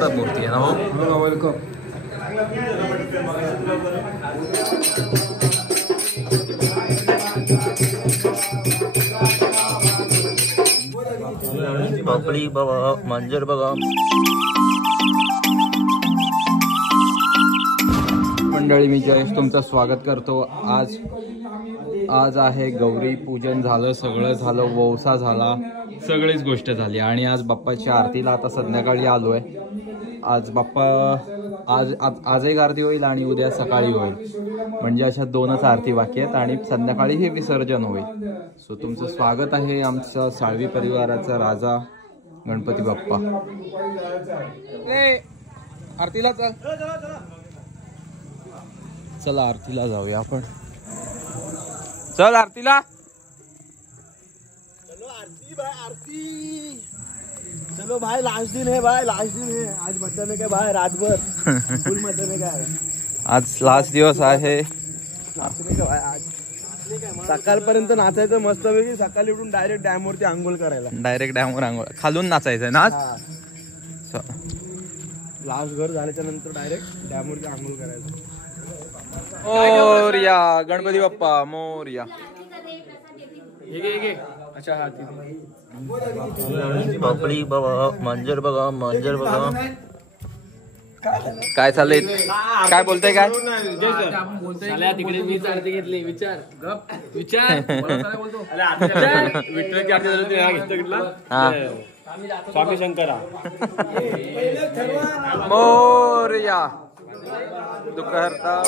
मस्त मूर्ती आहे ना हो. वेलकम. पापडी बघा, मांजर बघा. मंडळी, मी जयेश तुमचं स्वागत करतो. आज आहे गौरी पूजन झालं, सगळं झालं, वौसा झाला, सगळीच गोष्ट झाली आणि आज बाप्पाच्या आरतीला आता संध्याकाळी आलोय. आज बाप्पा आज एक आरती होईल आणि उद्या सकाळी होईल, म्हणजे अशा 2च आरती बाकी आहेत आणि संध्याकाळी हे विसर्जन होईल. सो तुमचं स्वागत आहे आमचा साळवी परिवाराचा राजा गणपती बाप्पा. आरतीला चला आरतीला जाऊया आपण. चल आरतीला. चलो आरती भाई, आरती. चलो भाई, लास्ट दिन है भाई, लास्ट दिन है. आज मटन है क्या भाई? रातभर फुल मटन है काय? आज लास्ट दिवस आहे. नाचणे का भाई आज? सकाळपर्यंत नाचायचं मस्तपैकी, सकाळी उठून डायरेक्ट डॅम वरती आंघोळ करायला. डायरेक्ट डॅमवर आंघोळ, खालून नाचायचं ना आज. लास्ट घर झाल्याच्या नंतर डायरेक्ट डॅम वरती आंघोळ करायचं. मोरया गणपती बाप्पा मोरया. अच्छा हा पापडी बघा, मांजर बघा, मांजर बघा. काय चाललंय, काय बोलतय, काय तिकडे मी आरती घेतली. विचार स्वामी शंकरा मोरया. दुखहर्ता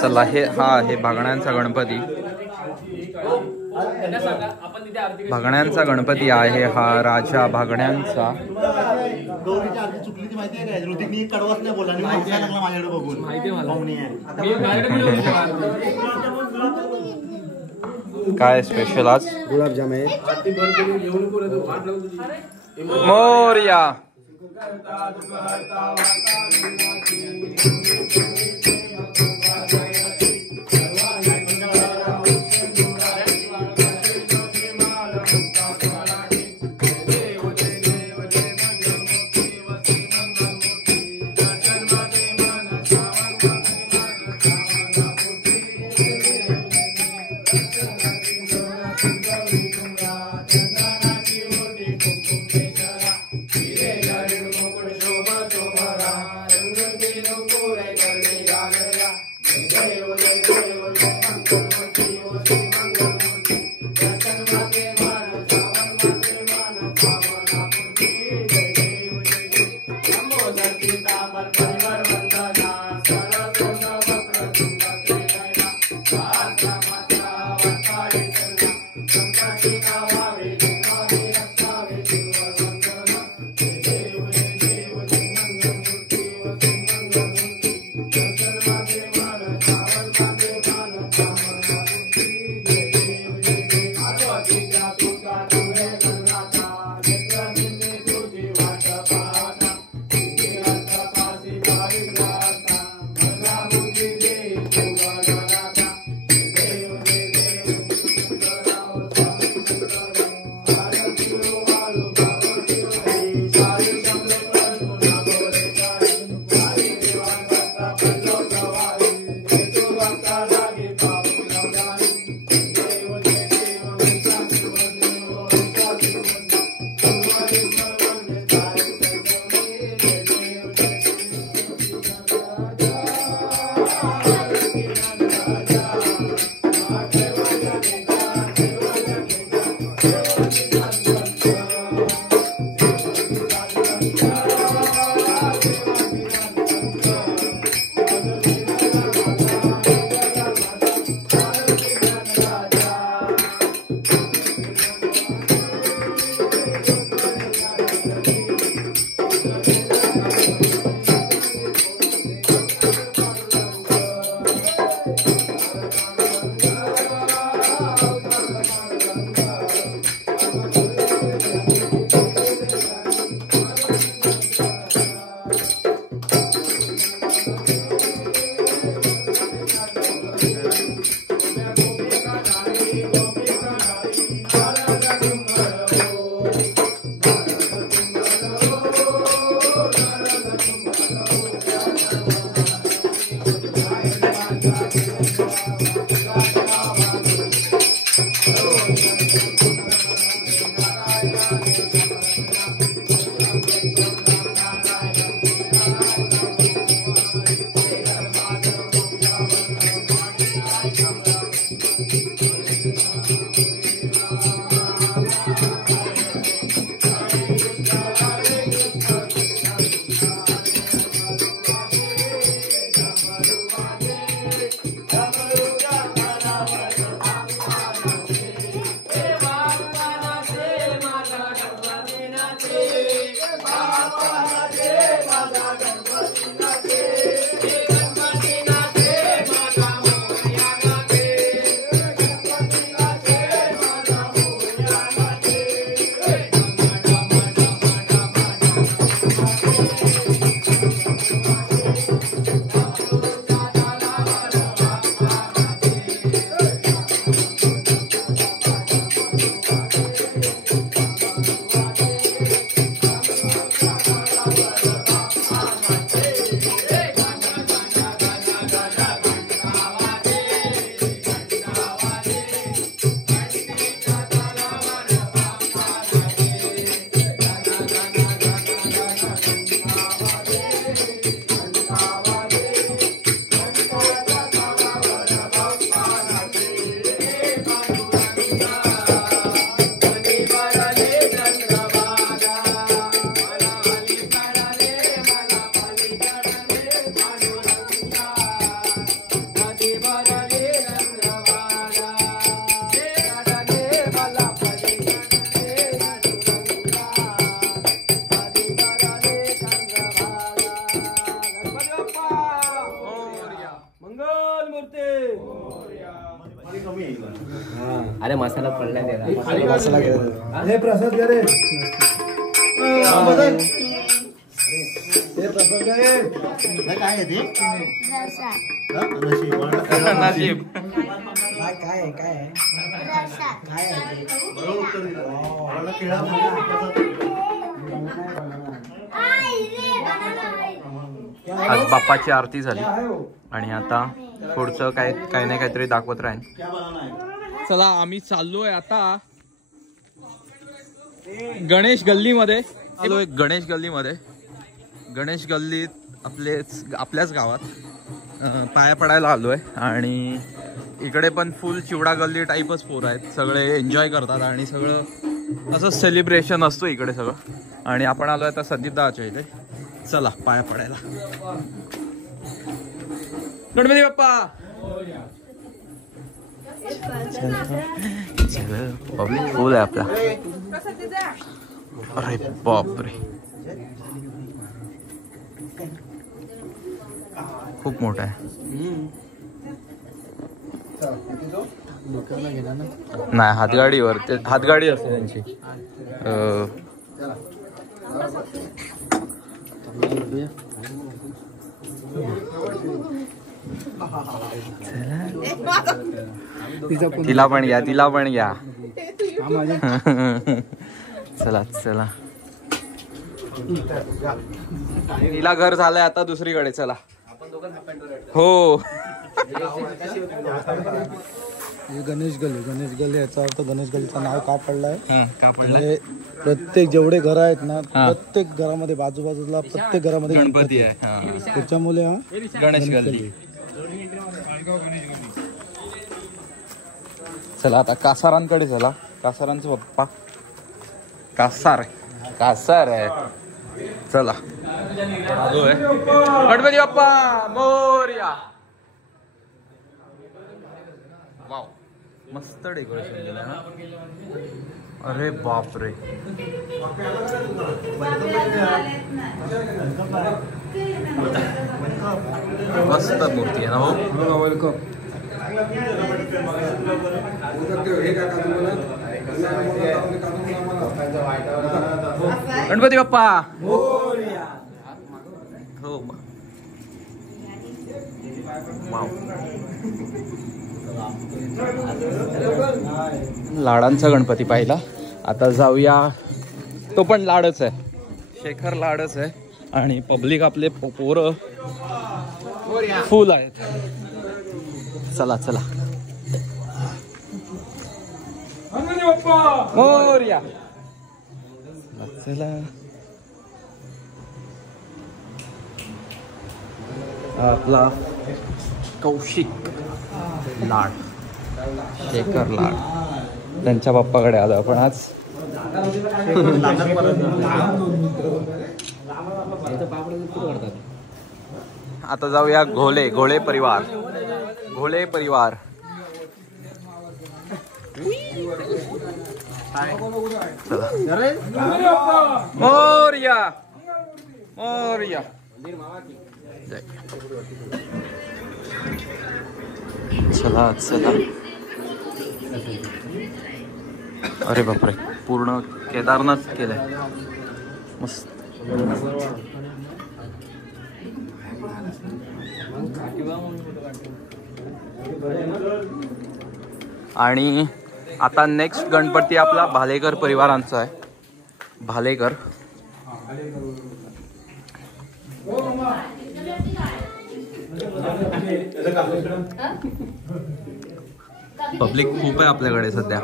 चला. हे भागण्यांचा गणपती, भागण्यांचा गणपती आहे हा, राजा भागण्यांचा. गौरीची आरती चुकली ती माहिती आहे काय? ऋतिकनी कडवाच नाही बोलला आणि लागला माझ्याकडे बघून. माहिती काय स्पेशल आज? गुलाबजाम आहे. मोरया. अरे मसाला पडलाय त्याला मसाला घे हे प्रसाद घे रे काय आहे ते नशीब काय आहे आज बाप्पाची आरती झाली आणि आता पुढचं काय नाही काहीतरी दाखवत राहील. चला आम्ही चाललोय आता गणेश गल्लीमध्ये. आलोय गणेश गल्लीत आपल्याच गावात पाया पडायला आलोय आणि इकडे पण फुल चिवडा गल्ली टाईपच पोरं आहेत. सगळे एन्जॉय करतात आणि सगळं असं सेलिब्रेशन असतो इकडे सगळं. आणि आपण आलोय आता संदीपदाच्या इथे. चला पाया पडायला. गणपती बाप्पा. पब्लिक फुल आहे आपला. अरे बापरे खूप मोठा आहे. नाही हातगाडीवर ते हातगाडी असते त्यांची. तिला पण घ्या चला तिला घर झालंय आता दुसरीकडे. चला हो. गणेश गल्ली याचा अर्थ गणेश गल्लीचं नाव का पडलंय का पडलंय. प्रत्येक जेवढे घर आहेत ना प्रत्येक घरामध्ये बाजूबाजूला प्रत्येक घरामध्ये गणपती आहे. त्याच्यामुळे हा गणेश गल्ली. चला आता कासारांकडे चला. कासारांचा पप्पा कासार आहे. चला आलोय. गणपती बाप्पा मोरया. वाव मस्त डेकोरेशन केलं ना. अरे बापरे मस्त मूर्ती आहे ना हो. वेलकम. गणपती बाप्पा हो. लाडांचा गणपती पाहिला. आता जाऊया. तो पण लाडच आहे. शेखर लाडच आहे आणि पब्लिक आपले पोरं फुल आहेत. चला मोरया. चला आपला कौशिक लाड शेखर लाड त्यांच्या बाप्पाकडे आलो आपण आज. आता जाऊया घोळे परिवार. चला मोरया. चला अरे बापरे पूर्ण केदारनाथ केलंय मस्त. आणि आता नेक्स्ट गणपती आपला भालेकर परिवारांचा आहे. भालेकर पब्लिक खूप आहे आपल्याकडे सध्या.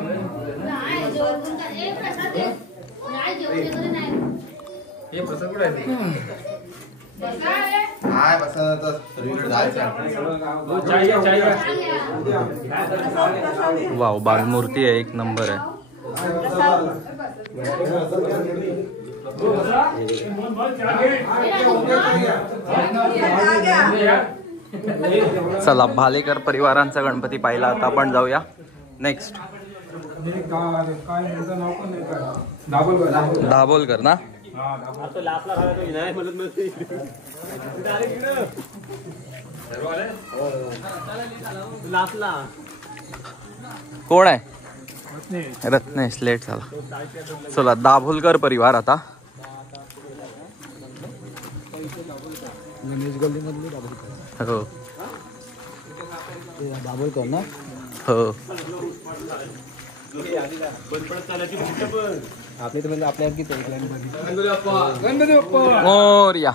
वाव बालमूर्ती आहे. एक नंबर आहे. चला भालेकर परिवारांचा गणपती पाहिला. आता आपण जाऊया नेक्स्ट. दाभोलकर ना. कोण आहे? रत्नेश. लेट झाला. चला दाभोलकर परिवार आता. हो दाभोलकर ना. हो आपले तर म्हणजे आपल्या मोरया.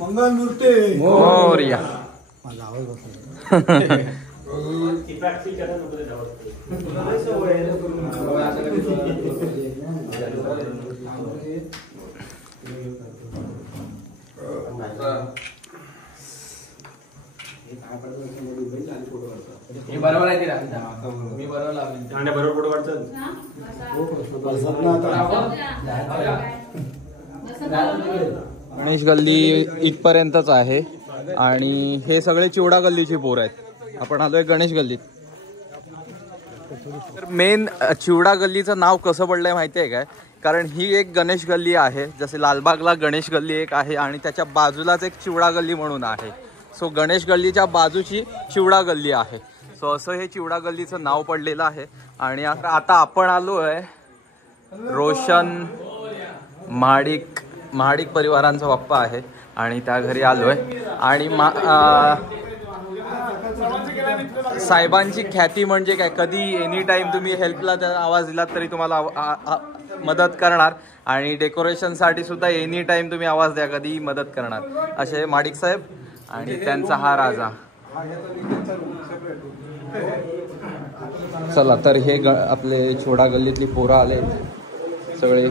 मंगलमूर्ती मोरया. बरोबर आहे मी बरोबर गणेश गल्ली इथपर्यंतच आहे आणि हे सगळे चिवडा गल्लीची पोर आहेत. आपण आलोय गणेश गल्लीत. तर मेन चिवडा गल्लीचं नाव कसं पडलंय माहिती आहे काय? कारण ही एक गणेश गल्ली आहे. जसे लालबागला गणेश गल्ली एक आहे आणि त्याच्या बाजूलाच एक चिवडा गल्ली म्हणून आहे. सो गणेश गल्लीच्या बाजूची चिवडा गल्ली आहे. सो असं हे चिवडा गल्लीचं नाव पडलेलं आहे. आणि आता आपण आलो आहे रोशन महाडिक परिवारांचा बाप्पा आहे आणि त्या घरी आलोय. आणि साहेबांची ख्याती म्हणजे काय, कधी एनी टाइम तुम्ही हेल्पला त्या आवाज दिलात तरी तुम्हाला मदत करणार आणि डेकोरेशनसाठी सुद्धा एनी टाइम तुम्ही आवाज द्या कधी मदत करणार, असे महाडिक साहेब. आणि त्यांचा हा राजा. चला तर हे आपले छोडा गल्लीतली पोरं आले सगळे.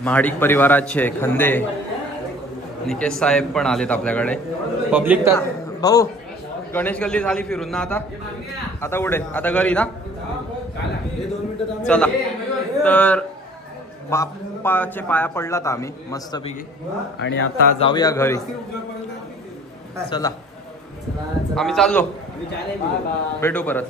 महाडिक परिवाराचे खंदे निकेश साहेब पण आलेत आपल्याकडे. पब्लिक तर भाऊ गणेश गल्ली झाली फिरून ना आता उडे आता घरी ना. चला तर बाप्पाचे पाया पडलात आम्ही मस्तपैकी आणि आता जाऊया घरी. चला आम्ही चाललो, भेटू परत.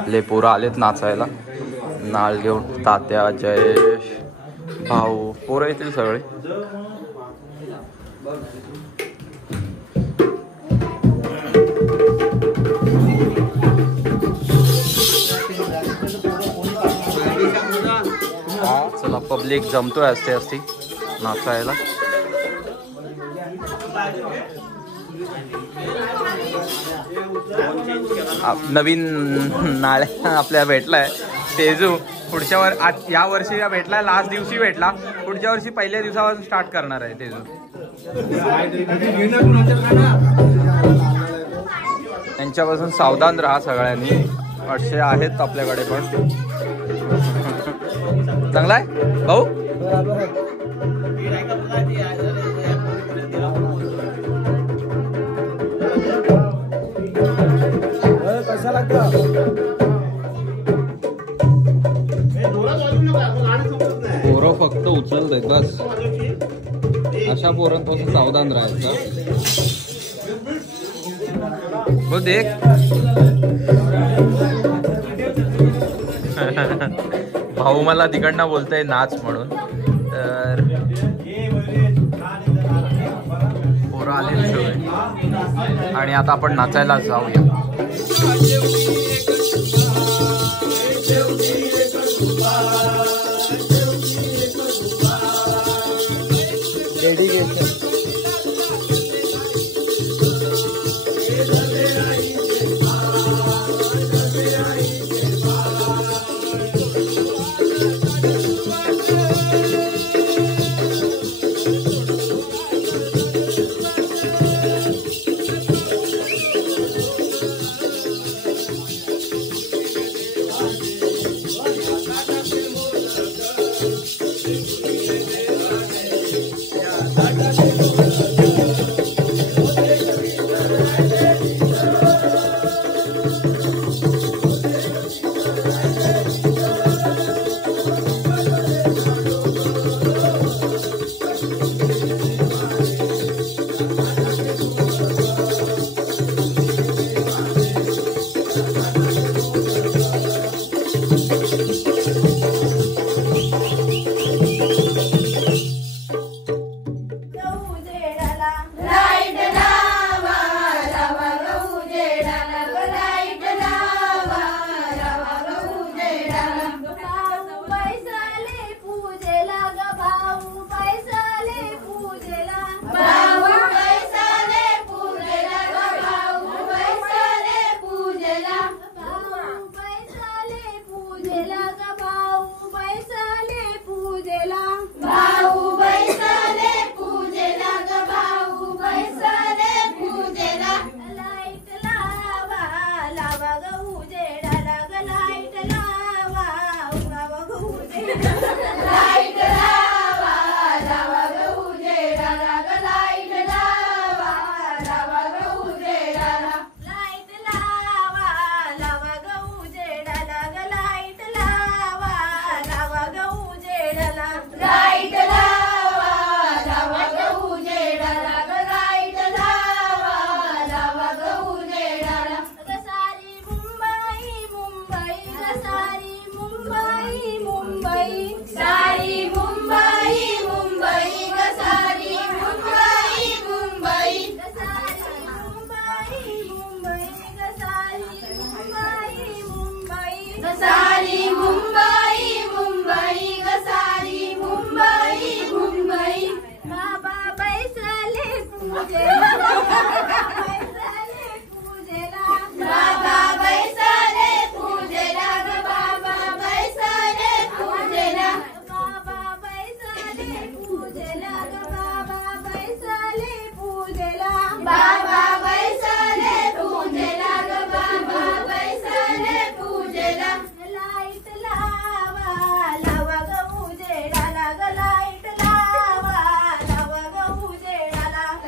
आपले पोरं आलेत नाचायला. नाळ घेऊन तात्या, जयेश, भाऊ, पोरं येतील सगळे. चला पब्लिक जमतोय असते असती नाचायला. नवीन नाळ्या आपल्या भेटलाय तेजू. पुढच्या या वर्षी भेटला, लास्ट दिवशी भेटला. पुढच्या वर्षी पहिल्या दिवसापासून स्टार्ट करणार आहे तेजू. त्यांच्यापासून सावधान राहा सगळ्यांनी. असे आहेत आपल्याकडे पण. चांगला आहे भाऊ. कसा लागतं पोरं फक्त उचलत बस. अशा पोरांपासून सावधान राहायचं. हो देख भाऊ मला तिकडनं बोलतोय नाच म्हणून. तर पोरं आले सगळे आणि आता आपण नाचायला जाऊया.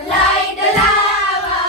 लाईट लावा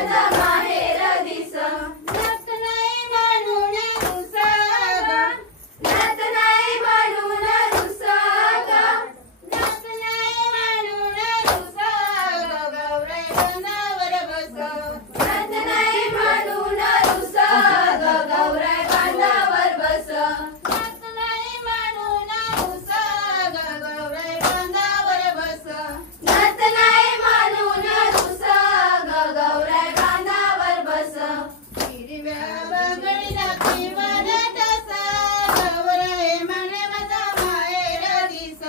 माझा माहेर दिस नात नाही म्हणून रुसाग नात नाही म्हणून रुसाग नात नाही म्हणून रुसाग गौराई बांधावर बस नात नाही म्हणून रुसाग गौराई बांधावर बस नात नाही म्हणून रुसाग गौराई बांधावर बस नात नाही म्हणून रुसाग गौराई बांधावर बस हिरव्या बांगडीला पिवळ ठसा गौराई म्हणे माझा माहेर दिस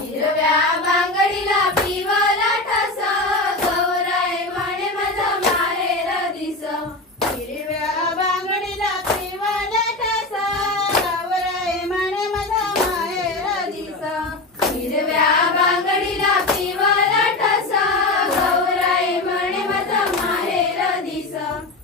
हिरव्या बांगडीला पिवळ ठसा गौराई म्हणे माझा माहेर दिस हिरव्या बांगडीला पिवळ ठसा गौराई म्हणे माझा माहेर दिस हिरव्या बांगडीला पिवळ ठसा गौराई म्हणे माझा माहेर दिस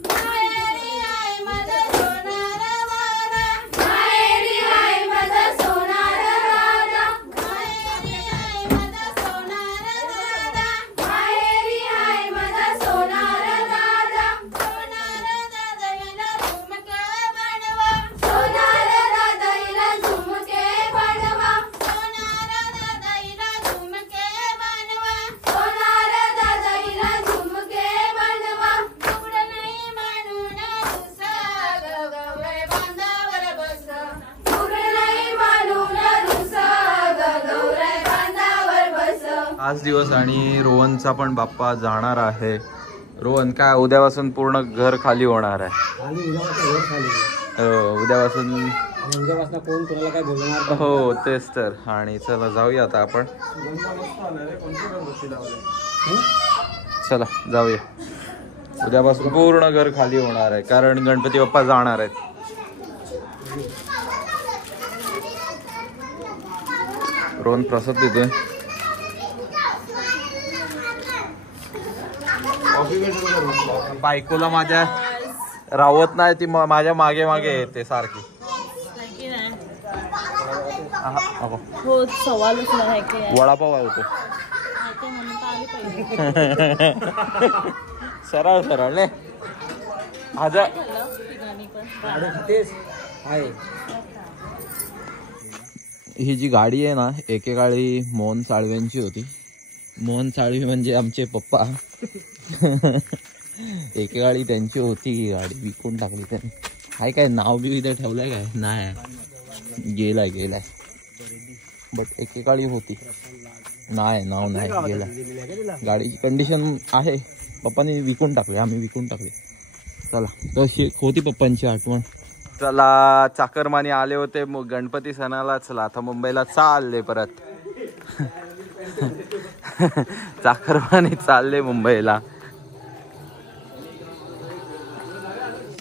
माहेरी आहे माझा सोनार दादा माहेरी आहे माझा सोनार दादा माहेरी आहे माझा सोनार दादा माहेरी आहे माझा सोनार दादा सोनार दादाईला झुमके बनवा सोनार दादाईला झुमके बनवा सोनार दादाईला झुमके बनवा सोनार दादाईला झुमके बनवा तुकडं नाही म्हणून रुसाग गौराई बांधावर बस तुकडं नाही म्हणून रुसाग गौराई बांधावर बस आज दिवस आणि रोहनचा पण बाप्पा जाणार आहे. रोहन काय उद्यापासून पूर्ण घर खाली होणार आहे. उद्यापासून उद्यापासून कोण कोणाला काय बोलणार हो तेच तर. आणि चला जाऊया आता आपण. चला जाऊया. उद्यापासून पूर्ण घर खाली होणार आहे कारण गणपती बाप्पा जाणार आहेत. रोहन प्रसाद देतोय. बायकोला माझ्या रावत नाही ती माझ्या मागे मागे येते सारखी. हो सवालच नाही की वडापाव होतो सरळ सरळ ने माझा ही जी गाडी आहे ना एकेकाळी मोहन साळव्यांची होती. मोहन साळवी म्हणजे आमचे पप्पा. एकेकाळी त्यांची होती ही गाडी विकून टाकली त्यांनी. हाय काय नाव बी इथे ठेवलंय काय नाही गेलाय बट एकेकाळी होती. नाही नाव नाही गेला. गाडीची कंडिशन आहे पप्पांनी विकून टाकली आम्ही विकून टाकली. चला तशी होती पप्पांची आठवण. चला चाकरमानी आले होते गणपती सणाला. चला आता मुंबईला चालले परत. चाकरमानी चालले मुंबईला.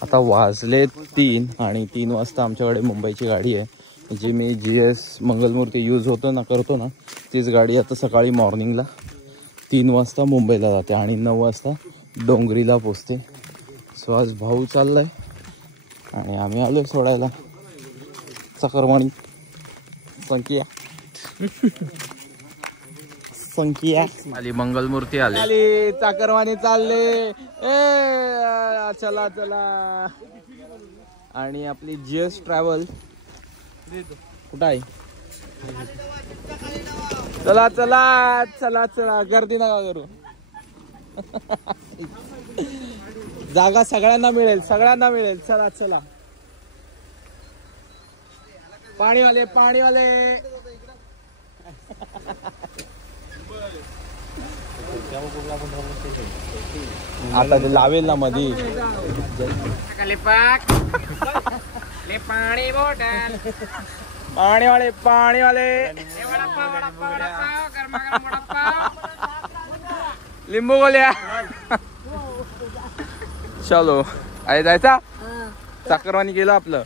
आता वाजले 3 आणि 3 वाजता आमच्याकडे मुंबईची गाडी आहे जी मी GS मंगलमूर्ती यूज करतो ना तीच गाडी आता सकाळी मॉर्निंगला 3 वाजता मुंबईला जाते आणि 9 वाजता डोंगरीला पोचते. सो आज भाऊ चाललाय आणि आम्ही आलोय सोडायला. चाकरमानी संख्या आली मंगलमूर्ती आली. चाकरमानी चालले. चला चला. आणि आपली GS ट्रॅव्हल कुठं आहे. चला चला चला चला गर्दी नका करू. जागा सगळ्यांना मिळेल चला चला. पाणीवाले आता ते लावेल ना मधी. पाणीवाले लिंबू गोल्या. चलो आहे जायचा. चाकरवानी गेलं आपलं.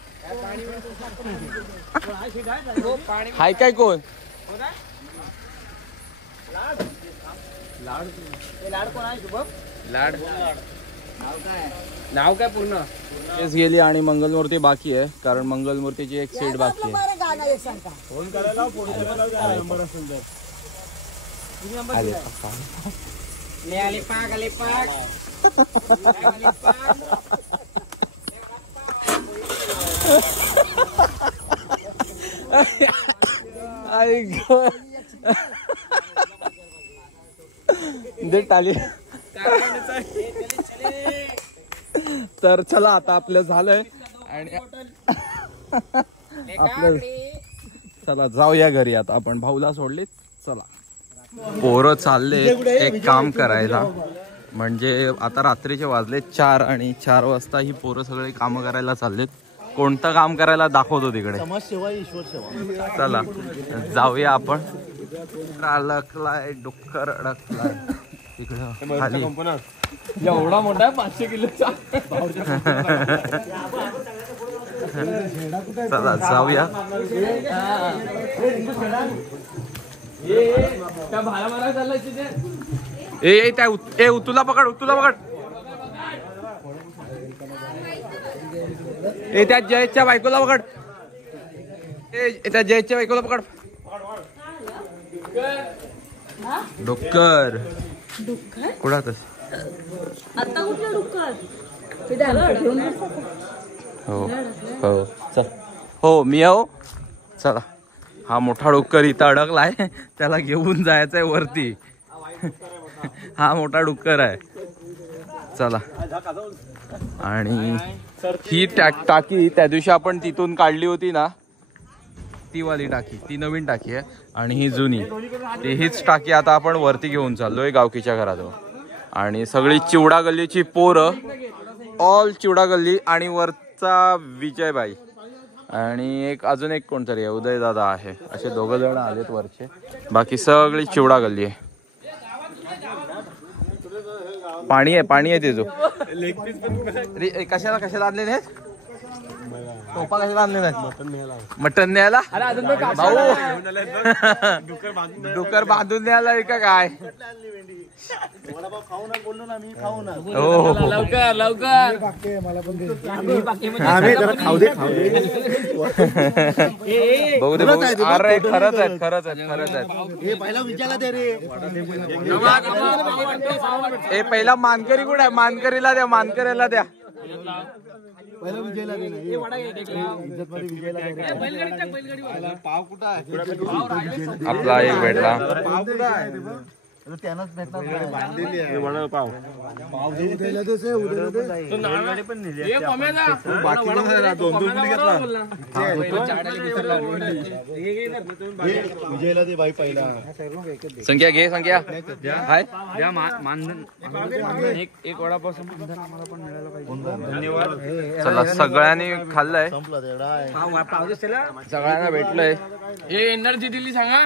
हाय काय कोण लाड नाव काय पूर्ण केस गेली आणि मंगलमूर्ती बाकी आहे कारण मंगलमूर्तीची एक सीट बाकी आहे. दे टाली. तर चला आता आपलं झालंय आणि आपलं चला जाऊया घरी आता. आपण भाऊला सोडले. चला पोरं चालले एक काम करायला. म्हणजे आता रात्रीचे वाजले 4 आणि 4 वाजता ही पोरं सगळे काम करायला चाललेत. कोणतं काम करायला दाखवतो तिकडे. समाजसेवा ईश्वर सेवा. चला जाऊया आपण. अडकलाय डुक्कर अडकलाय तिकडं खाली. एवढा मोठा 500 किलोचा. चला जाऊया. त्या भाला मारा चाललाय तिथे. ए तुला पकड तुला पकड. ए त्या जयेशच्या बायकोला पकड. ए त्या जयेशच्या बायकोला पकड. डुक्कर कुठं आता कुठलं डुक्कर. हो हो चल. हो मी आहो. चला हा मोठा डुक्कर इथं अडकलाय. त्याला घेऊन जायचंय वरती. हा मोठा डुक्कर आहे. चला. आणि ही टाकी त्या दिवशी आपण तिथून काढली होती ना, ती वाली टाकी, ती नवीन टाकी आहे. आणि ही जुनी, हीच टाकी आता आपण वरती घेऊन चाललोय गावकीच्या घराजवळ. आणि सगळी चिवडा गल्लीची पोरं, ऑल चिवडा गल्ली आणि वरचा विजयबाई आणि अजून एक कोणतरी आहे, उदय दादा आहे. असे 2 जण आलेत वरचे. बाकी सगळी चिवडा गल्ली आहे. पाणी आहे तेजो. कशाला आणलेले आहेत. टोपा कशाला आणले नाहीत. मटन न्यायला. भाऊ डुक्कर बांधून न्यायला का काय. हो लवकर लवकर. भाऊ दे भाऊ. अरे खरंच आहेत. हे पहिला मानकरी कुठे आहे. मानकरीला द्या. आपला एक भेटला. त्यांनाच भेटणार. विजयला दे बाई पहिला. संख्या घे. संख्या हाय. एक वडापाव धन्यवाद. चला सगळ्यांनी खाल्लंय. सगळ्यांना भेटलंय. एनर्जी दिली सांगा.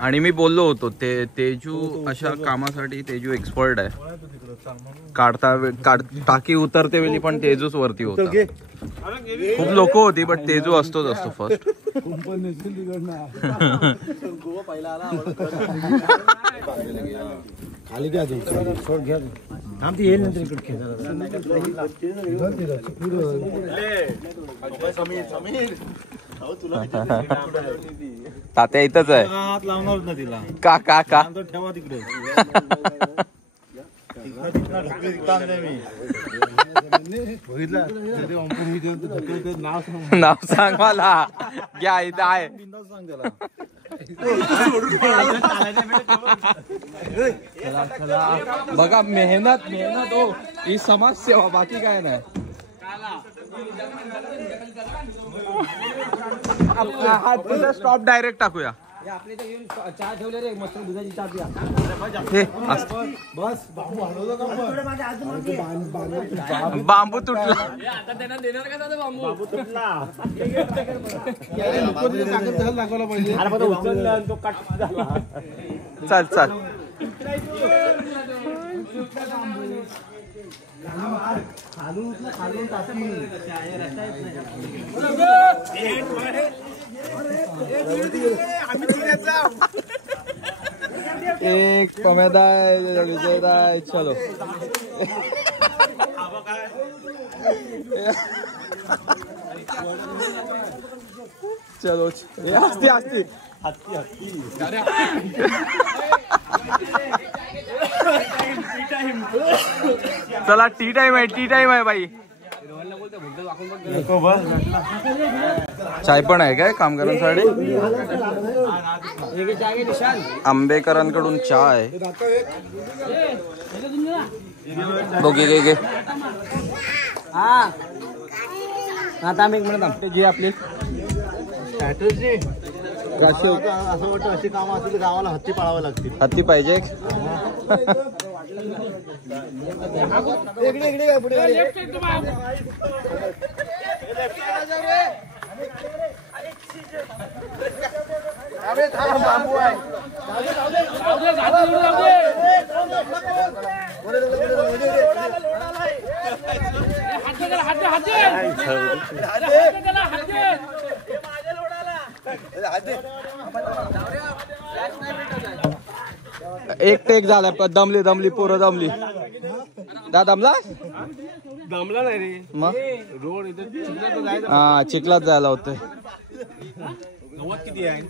आणि मी बोललो होतो तेजू अशा कामासाठी तेजू एक्सपर्ट आहे. टाकी उतरते वेळी पण तेजूच वरती होता. खूप लोक होती पण तेजू असतो फर्स्ट. खाली घ्या येईल नंतर इकडे. तात्या इथंच आहे. हात लावणार ना तिला. का ठेवा तिकडे. नाव सांग मला. घ्या इथं आहे. बघा मेहनत हो ही समाजसेवा, बाकी काय नाही. स्टॉप डायरेक्ट टाकूया. बांबू तुटला. आता त्यांना देणार का दादा बांबू तुटला. चल एक पमेदाय विजयदाय. चलो चलो हस्ती चला टी टाइम आहे बाई. चाय पण आहे काय कामगारांसाठी? आंबेकरांकडून चहा आहे. बघी घे आता आम्ही एक मिनिट जी आपली स्ट्रॅटर्जी असं वाटतं अशी कामं असतील गावाला हत्ती पाळावं लागतील. हत्ती पाहिजे. बांबू आहे एक टेक झाला. दमली पोरं दमली. दमला नाही रे मग रोड इथे हा चिखलात जायला होतंय. किती आहे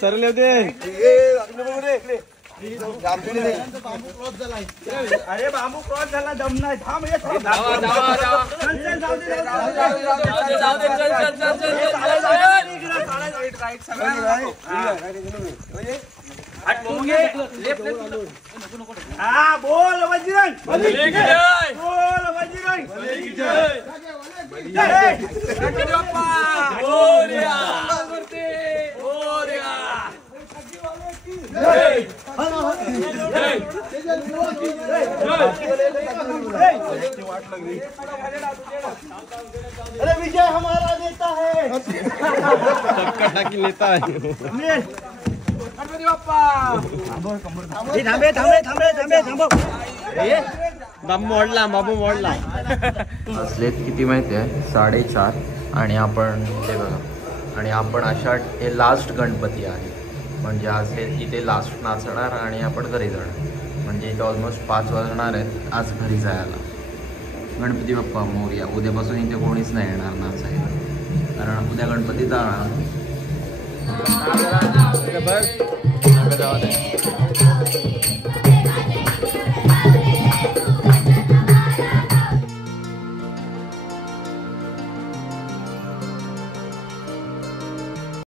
सरले होते. अरे बांबू क्रॉस झाला. दम नाही. थांब हा बोल वजीरन. बोल वजीरन. अरे विजय हमारा नेता है. की नेता है. बाबू मोडला. असलेत किती माहिती आहे? 4:30. आणि आपण ते बघा. आणि आपण अशा हे लास्ट गणपती आहे. म्हणजे आज हे इथे लास्ट नाचणार आणि आपण घरी जाणार. म्हणजे इथे ऑलमोस्ट 5 वाजणार आहेत आज घरी जायला. गणपती बाप्पा मोरया. उद्यापासून इथे कोणीच नाही येणार नाचायला, कारण उद्या गणपती जाणार.